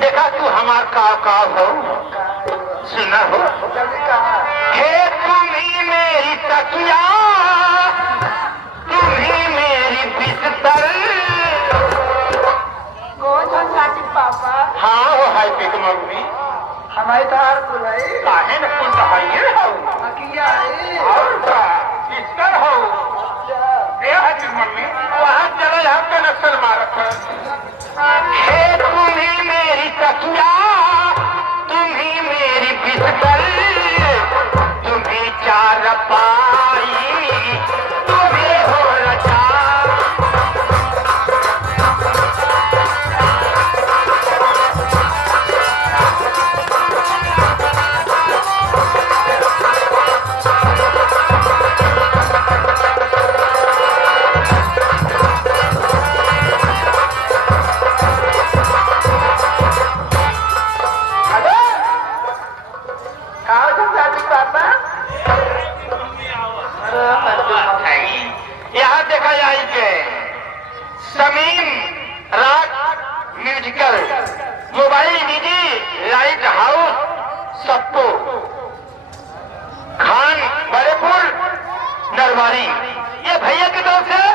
देखा तू हमार काव हो सुना हो हे तुम्ही मेरी तकिया तुम्ही मेरी बिस्तर पापा हाँ वो है पिक मम्मी हमारे तार को है काहे न कुल कहाइए हो अकिया है और का बिस्तर हो ये है पिक मम्मी वहाँ चलो यहाँ पे नक्सल मारत हे तुम्ही मेरी तकिया तुम्ही मेरी बिस्तर तुम्ही चारपाई तुम्ही हो रचा यहाँ देखा जाए कि समीम राग म्यूजिकल मोबाइल निजी लाइट हाउस सप्पो खान बड़ेपुर नरवारी ये भैया की तरफ से